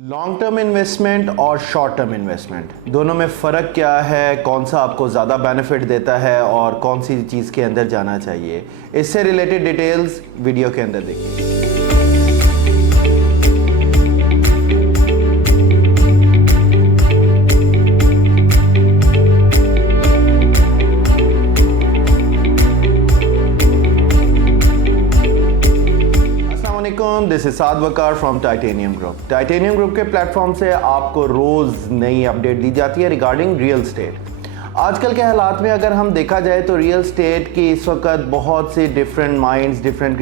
Long term investment और short term investment दोनों में फ़र्क क्या है, कौन सा आपको ज़्यादा बेनिफिट देता है और कौन सी चीज़ के अंदर जाना चाहिए, इससे रिलेटेड डिटेल्स वीडियो के अंदर देखिए। This is Saad Waqar from titanium group. Titanium group के प्लेटफॉर्म से आपको रोज़ नई अपडेट दी जाती है रिगार्डिंग रियल स्टेट। आजकल के हालात में अगर हम देखा जाए तो रियल स्टेट की इस वक्त बहुत सी डिफरेंट माइंड्स, डिफरेंट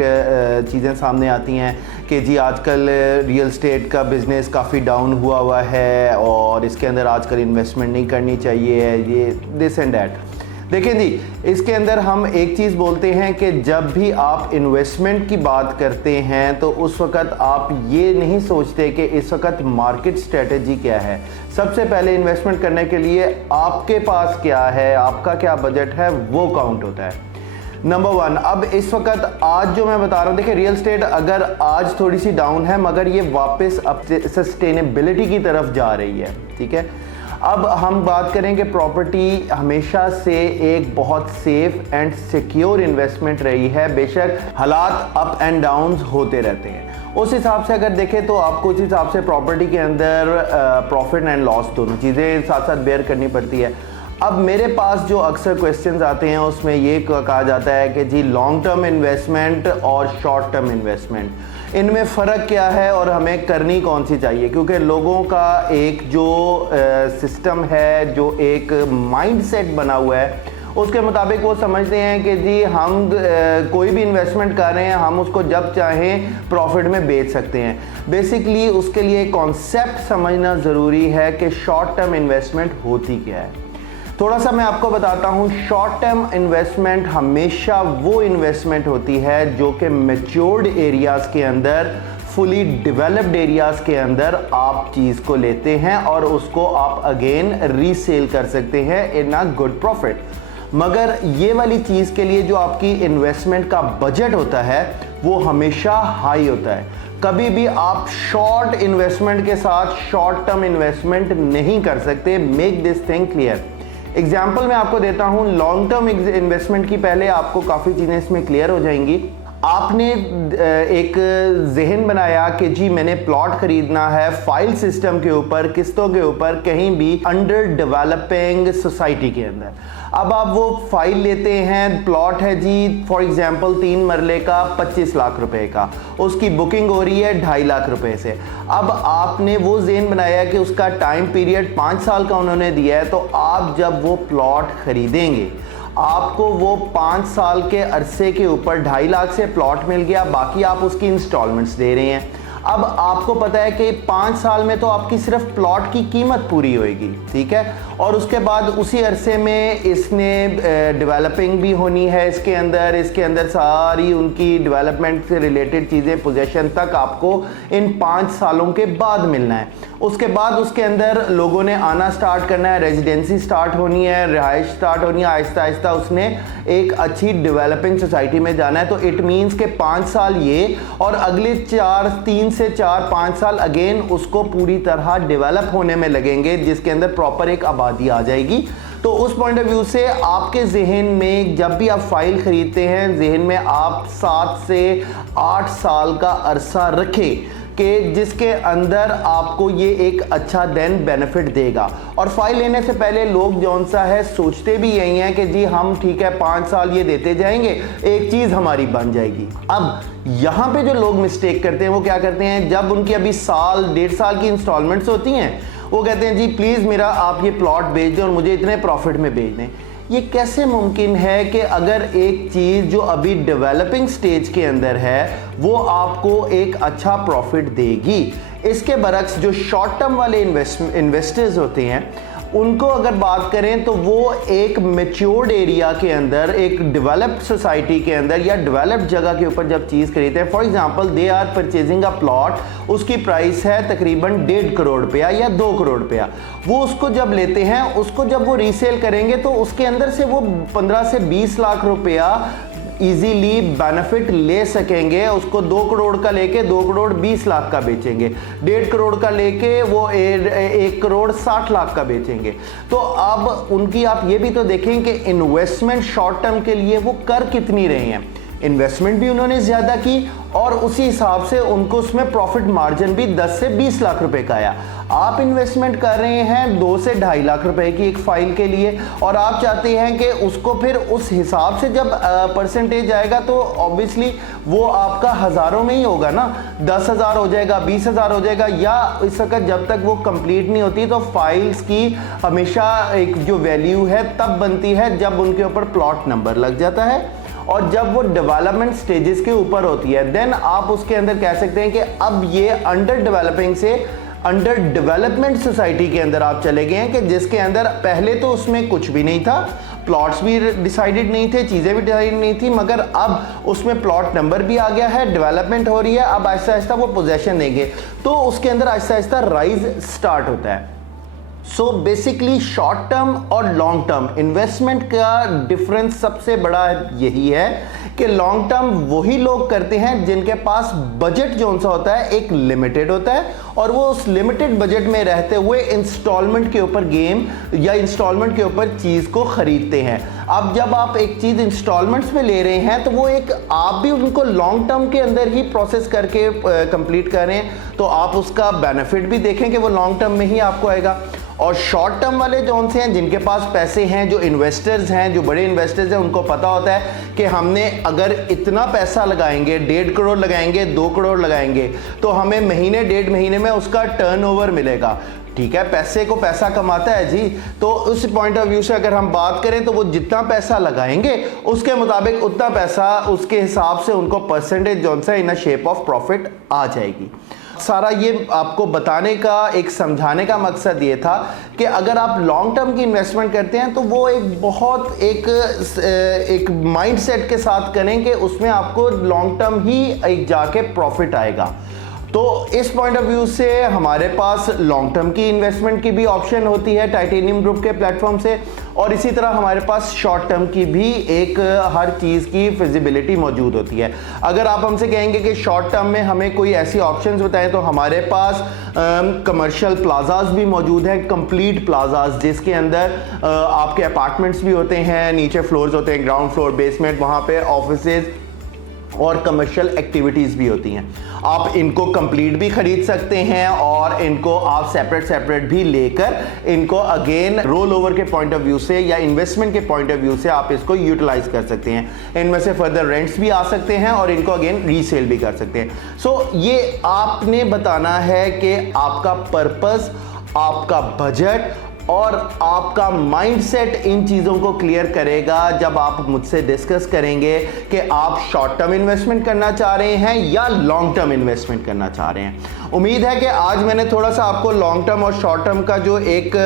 चीज़ें सामने आती हैं कि जी आजकल रियल स्टेट का बिज़नेस काफ़ी डाउन हुआ है और इसके अंदर आजकल इन्वेस्टमेंट नहीं करनी चाहिए, ये दिस एंड डैट। देखें जी, इसके अंदर हम एक चीज़ बोलते हैं कि जब भी आप इन्वेस्टमेंट की बात करते हैं तो उस वक़्त आप ये नहीं सोचते कि इस वक्त मार्केट स्ट्रेटजी क्या है। सबसे पहले इन्वेस्टमेंट करने के लिए आपके पास क्या है, आपका क्या बजट है, वो काउंट होता है। नंबर वन, अब इस वक्त आज जो मैं बता रहा हूँ, देखिए रियल स्टेट अगर आज थोड़ी सी डाउन है मगर ये वापस अब सस्टेनेबिलिटी की तरफ जा रही है, ठीक है। अब हम बात करें कि प्रॉपर्टी हमेशा से एक बहुत सेफ एंड सिक्योर इन्वेस्टमेंट रही है। बेशक हालात अप एंड डाउन्स होते रहते हैं, उस हिसाब से अगर देखें तो आपको उस हिसाब से प्रॉपर्टी के अंदर प्रॉफिट एंड लॉस दोनों चीज़ें साथ साथ बेयर करनी पड़ती है। अब मेरे पास जो अक्सर क्वेश्चंस आते हैं उसमें ये कहा जाता है कि जी लॉन्ग टर्म इन्वेस्टमेंट और शॉर्ट टर्म इन्वेस्टमेंट, इनमें फ़र्क क्या है और हमें करनी कौन सी चाहिए। क्योंकि लोगों का एक जो सिस्टम है, जो एक माइंडसेट बना हुआ है, उसके मुताबिक वो समझते हैं कि जी हम कोई भी इन्वेस्टमेंट कर रहे हैं, हम उसको जब चाहें प्रॉफिट में बेच सकते हैं। बेसिकली उसके लिए कॉन्सेप्ट समझना ज़रूरी है कि शॉर्ट टर्म इन्वेस्टमेंट होती क्या है। थोड़ा सा मैं आपको बताता हूँ। शॉर्ट टर्म इन्वेस्टमेंट हमेशा वो इन्वेस्टमेंट होती है जो कि मैच्योर्ड एरियाज़ के अंदर, फुली डेवलप्ड एरियाज़ के अंदर आप चीज़ को लेते हैं और उसको आप अगेन रीसेल कर सकते हैं इन अ गुड प्रॉफिट। मगर ये वाली चीज़ के लिए जो आपकी इन्वेस्टमेंट का बजट होता है वो हमेशा हाई होता है। कभी भी आप शॉर्ट इन्वेस्टमेंट के साथ शॉर्ट टर्म इन्वेस्टमेंट नहीं कर सकते। Make this thing clear. Example मैं आपको देता हूं। लॉन्ग टर्म इन्वेस्टमेंट की पहले आपको काफ़ी चीज़ें इसमें क्लियर हो जाएंगी। आपने एक जहन बनाया कि जी मैंने प्लॉट खरीदना है फाइल सिस्टम के ऊपर, किस्तों के ऊपर, कहीं भी अंडर डेवलपिंग सोसाइटी के अंदर। अब आप वो फाइल लेते हैं, प्लॉट है जी फॉर एग्जांपल 3 मरले का 25 लाख रुपए का, उसकी बुकिंग हो रही है 2.5 लाख रुपए से। अब आपने वो जहन बनाया कि उसका टाइम पीरियड 5 साल का उन्होंने दिया है, तो आप जब वो प्लॉट खरीदेंगे आपको वो 5 साल के अरसे के ऊपर 2.5 लाख से प्लॉट मिल गया, बाकी आप उसकी इंस्टॉलमेंट्स दे रहे हैं। अब आपको पता है कि 5 साल में तो आपकी सिर्फ प्लॉट की कीमत पूरी होएगी, ठीक है, और उसके बाद उसी अरसे में इसने डेवलपिंग भी होनी है इसके अंदर सारी उनकी डेवलपमेंट से रिलेटेड चीज़ें, पोजेशन तक आपको इन 5 सालों के बाद मिलना है। उसके बाद उसके अंदर लोगों ने आना स्टार्ट करना है, रेजिडेंसी स्टार्ट होनी है, रिहाइश स्टार्ट होनी है, आहिस्ता आहिस्ता उसने एक अच्छी डेवलपिंग सोसाइटी में जाना है। तो इट मीन्स के 5 साल ये और अगले 3 से 4-5 साल अगेन उसको पूरी तरह डेवलप होने में लगेंगे, जिसके अंदर प्रॉपर एक आबादी आ जाएगी। तो उस पॉइंट ऑफ व्यू से आपके जहन में जब भी आप फाइल खरीदते हैं, जहन में आप 7 से 8 साल का अरसा रखें कि जिसके अंदर आपको ये एक अच्छा देन बेनिफिट देगा। और फाइल लेने से पहले लोग जौन सा है सोचते भी यही हैं कि जी हम ठीक है 5 साल ये देते जाएंगे, एक चीज़ हमारी बन जाएगी। अब यहाँ पे जो लोग मिस्टेक करते हैं वो क्या करते हैं, जब उनकी अभी 1.5 साल की इंस्टॉलमेंट्स होती हैं, वो कहते हैं जी प्लीज़ मेरा आप ये प्लॉट बेच दें और मुझे इतने प्रॉफिट में बेच दें। ये कैसे मुमकिन है कि अगर एक चीज़ जो अभी डेवलपिंग स्टेज के अंदर है वो आपको एक अच्छा प्रॉफिट देगी। इसके बरक्स जो शॉर्ट टर्म वाले इन्वेस्टर्स होते हैं उनको अगर बात करें तो वो एक मैच्योर्ड एरिया के अंदर, एक डेवलप्ड सोसाइटी के अंदर या डेवलप्ड जगह के ऊपर जब चीज़ खरीदते हैं, for example they are purchasing a plot, उसकी प्राइस है तकरीबन 1.5 करोड़ रुपया या 2 करोड़ रुपया। वो उसको जब लेते हैं, उसको जब वो रीसेल करेंगे तो उसके अंदर से वो 15 से 20 लाख रुपया इजीली बेनिफिट ले सकेंगे। उसको 2 करोड़ का लेके 2 करोड़ 20 लाख का बेचेंगे, 1.5 करोड़ का लेके वो 1 करोड़ 60 लाख का बेचेंगे। तो अब उनकी आप ये भी तो देखें कि इन्वेस्टमेंट शॉर्ट टर्म के लिए वो कर कितनी रहे हैं। इन्वेस्टमेंट भी उन्होंने ज़्यादा की और उसी हिसाब से उनको उसमें प्रॉफिट मार्जिन भी 10 से 20 लाख रुपए का आया। आप इन्वेस्टमेंट कर रहे हैं 2 से 2.5 लाख रुपए की एक फाइल के लिए और आप चाहते हैं कि उसको फिर उस हिसाब से जब परसेंटेज आएगा तो ऑब्वियसली वो आपका हज़ारों में ही होगा ना, 10,000 हो जाएगा, 20,000 हो जाएगा, या इस वक्त जब तक वो कंप्लीट नहीं होती तो फाइल्स की हमेशा एक जो वैल्यू है तब बनती है जब उनके ऊपर प्लॉट नंबर लग जाता है और जब वो डेवलपमेंट स्टेजेस के ऊपर होती है। देन आप उसके अंदर कह सकते हैं कि अब ये अंडर डेवलपिंग से अंडर डेवलपमेंट सोसाइटी के अंदर आप चले गए हैं कि जिसके अंदर पहले तो उसमें कुछ भी नहीं था, प्लॉट्स भी डिसाइडेड नहीं थे, चीज़ें भी डिसाइडेड नहीं थी, मगर अब उसमें प्लॉट नंबर भी आ गया है, डेवलपमेंट हो रही है, अब आहिस्ता आहिस्ता वो पोजेशन देंगे तो उसके अंदर आहिस्ता आहिस्ता राइज स्टार्ट होता है। सो बेसिकली शॉर्ट टर्म और लॉन्ग टर्म इन्वेस्टमेंट का डिफरेंस सबसे बड़ा यही है कि लॉन्ग टर्म वही लोग करते हैं जिनके पास बजट जो सा होता है एक लिमिटेड होता है और वो उस लिमिटेड बजट में रहते हुए इंस्टॉलमेंट के ऊपर गेम या इंस्टॉलमेंट के ऊपर चीज़ को खरीदते हैं। अब जब आप एक चीज़ इंस्टॉलमेंट्स में ले रहे हैं तो वो एक आप भी उनको लॉन्ग टर्म के अंदर ही प्रोसेस करके कंप्लीट कर रहे हैं तो आप उसका बेनिफिट भी देखें कि वो लॉन्ग टर्म में ही आपको आएगा। और शॉर्ट टर्म वाले जो से हैं जिनके पास पैसे हैं, जो इन्वेस्टर्स हैं, जो बड़े इन्वेस्टर्स हैं, उनको पता होता है कि हमने अगर इतना पैसा लगाएंगे, 1.5 करोड़ लगाएंगे, 2 करोड़ लगाएंगे तो हमें महीने 1.5 महीने में उसका टर्नओवर मिलेगा। ठीक है, पैसे को पैसा कमाता है जी। तो उस पॉइंट ऑफ व्यू से अगर हम बात करें तो वो जितना पैसा लगाएंगे उसके मुताबिक उतना पैसा उसके हिसाब से उनको परसेंटेज जो सा इन शेप ऑफ प्रॉफिट आ जाएगी। सारा ये आपको बताने का, एक समझाने का मकसद ये था कि अगर आप लॉन्ग टर्म की इन्वेस्टमेंट करते हैं तो वो एक बहुत एक माइंडसेट के साथ करें कि उसमें आपको लॉन्ग टर्म ही एक जाके प्रॉफिट आएगा। तो इस पॉइंट ऑफ व्यू से हमारे पास लॉन्ग टर्म की इन्वेस्टमेंट की भी ऑप्शन होती है टाइटेनियम ग्रुप के प्लेटफॉर्म से और इसी तरह हमारे पास शॉर्ट टर्म की भी एक हर चीज़ की फिजिबिलिटी मौजूद होती है। अगर आप हमसे कहेंगे कि शॉर्ट टर्म में हमें कोई ऐसी ऑप्शंस बताएं तो हमारे पास कमर्शियल प्लाजाज भी मौजूद हैं, कंप्लीट प्लाजाज जिसके अंदर आपके अपार्टमेंट्स भी होते हैं, नीचे फ्लोर्स होते हैं, ग्राउंड फ्लोर, बेसमेंट, वहाँ पे ऑफिसेज और कमर्शियल एक्टिविटीज़ भी होती हैं। आप इनको कंप्लीट भी खरीद सकते हैं और इनको आप सेपरेट भी लेकर इनको अगेन रोल ओवर के पॉइंट ऑफ व्यू से या इन्वेस्टमेंट के पॉइंट ऑफ व्यू से आप इसको यूटिलाइज कर सकते हैं। इनमें से फर्दर रेंट्स भी आ सकते हैं और इनको अगेन रीसेल भी कर सकते हैं। सो ये आपने बताना है कि आपका पर्पस, आपका बजट और आपका माइंडसेट इन चीज़ों को क्लियर करेगा जब आप मुझसे डिस्कस करेंगे कि आप शॉर्ट टर्म इन्वेस्टमेंट करना चाह रहे हैं या लॉन्ग टर्म इन्वेस्टमेंट करना चाह रहे हैं। उम्मीद है कि आज मैंने थोड़ा सा आपको लॉन्ग टर्म और शॉर्ट टर्म का जो एक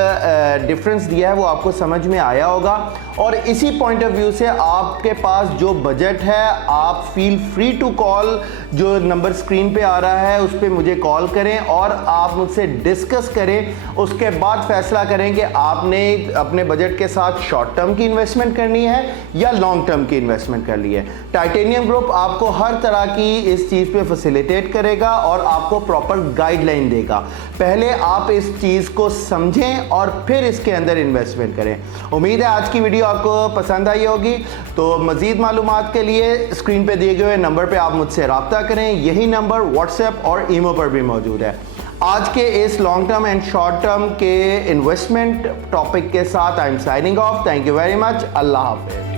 डिफरेंस दिया है वो आपको समझ में आया होगा और इसी पॉइंट ऑफ व्यू से आपके पास जो बजट है आप फील फ्री टू कॉल, जो नंबर स्क्रीन पे आ रहा है उस पर मुझे कॉल करें और आप मुझसे डिस्कस करें। उसके बाद फैसला करें कि आपने अपने बजट के साथ शॉर्ट टर्म की इन्वेस्टमेंट करनी है या लॉन्ग टर्म की इन्वेस्टमेंट करनी है। टाइटेनियम ग्रुप आपको हर तरह की इस चीज़ पे फैसिलिटेट करेगा और आपको प्रॉपर गाइडलाइन देगा। पहले आप इस चीज़ को समझें और फिर इसके अंदर इन्वेस्टमेंट करें। उम्मीद है आज की वीडियो आपको पसंद आई होगी। तो मज़ीद मालूमात के लिए स्क्रीन पे दिए गए नंबर पे आप मुझसे रब्ता करें। यही नंबर व्हाट्सएप और ईमो पर भी मौजूद है। आज के इस long term and short term के इन्वेस्टमेंट टॉपिक के साथ I am signing off. Thank you very much. अल्लाह हाफिज़।